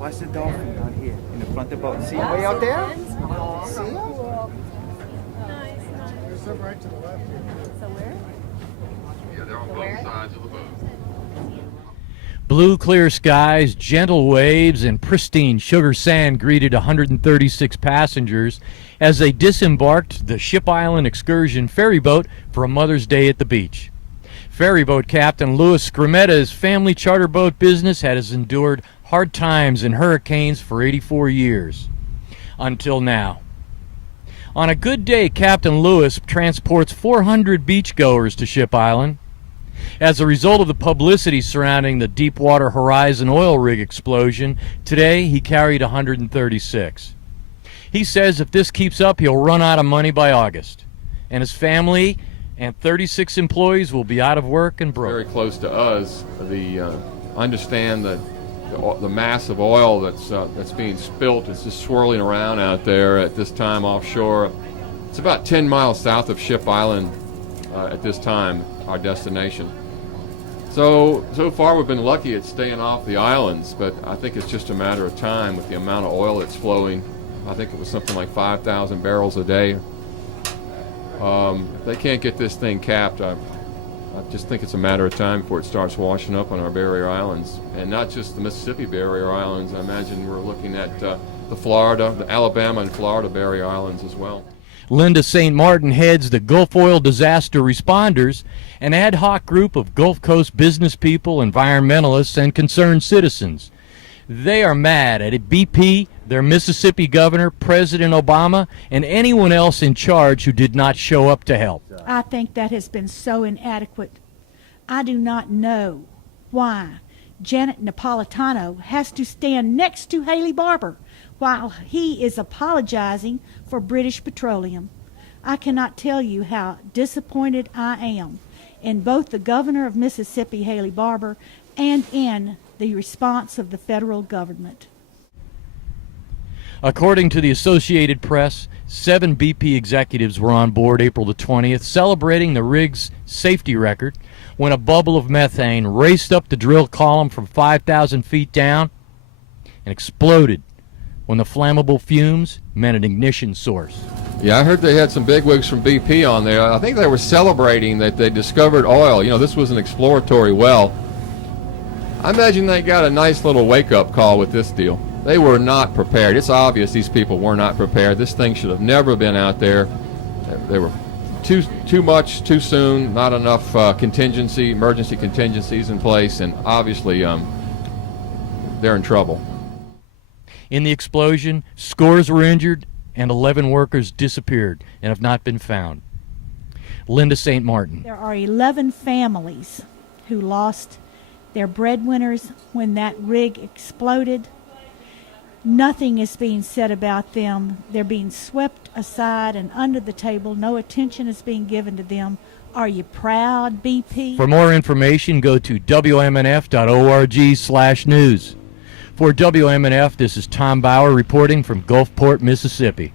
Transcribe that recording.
Watch the dolphin out here in the front of the boat. See him way out there? See him? There's some right to the left here. So where? Yeah, they're on both sides of the boat. Blue, clear skies, gentle waves, and pristine sugar sand greeted 136 passengers as they disembarked the Ship Island Excursion ferry boat for a Mother's Day at the beach. Ferry boat captain Louis Scremetta's family charter boat business has endured hard times and hurricanes for 84 years. Until now. On a good day, Captain Lewis transports 400 beachgoers to Ship Island. As a result of the publicity surrounding the Deepwater Horizon oil rig explosion, today he carried 136. He says if this keeps up, he'll run out of money by August, and his family and 36 employees will be out of work and broke. Very close to us. Understand that the mass of oil that's being spilt is just swirling around out there at this time offshore. It's about 10 miles south of Ship Island at this time, our destination. So far we've been lucky at staying off the islands, but I think it's just a matter of time with the amount of oil that's flowing. I think it was something like 5,000 barrels a day. If they can't get this thing capped, I just think it's a matter of time before it starts washing up on our barrier islands. And not just the Mississippi barrier islands. I imagine we're looking at the Alabama and Florida barrier islands as well. Linda St. Martin heads the Gulf Oil Disaster Responders, an ad hoc group of Gulf Coast business people, environmentalists, and concerned citizens. They are mad at BP, their Mississippi governor, President Obama, and anyone else in charge who did not show up to help. I think that has been so inadequate. I do not know why Janet Napolitano has to stand next to Haley Barbour while he is apologizing for British Petroleum. I cannot tell you how disappointed I am in both the governor of Mississippi, Haley Barbour, and in the response of the federal government. According to the Associated Press, 7 BP executives were on board April the 20th, celebrating the rig's safety record, when a bubble of methane raced up the drill column from 5,000 feet down and exploded when the flammable fumes met an ignition source. Yeah, I heard they had some bigwigs from BP on there. I think they were celebrating that they discovered oil. You know, this was an exploratory well. I imagine they got a nice little wake-up call with this deal. They were not prepared. It's obvious these people were not prepared. This thing should have never been out there. They were too much, too soon, not enough emergency contingencies in place, and obviously they're in trouble. In the explosion, scores were injured and 11 workers disappeared and have not been found. Linda St. Martin. There are 11 families who lost their breadwinners when that rig exploded. Nothing is being said about them. They're being swept aside and under the table. No attention is being given to them. Are you proud, BP? For more information, go to wmnf.org/news. For WMNF, this is Tom Bauer reporting from Gulfport, Mississippi.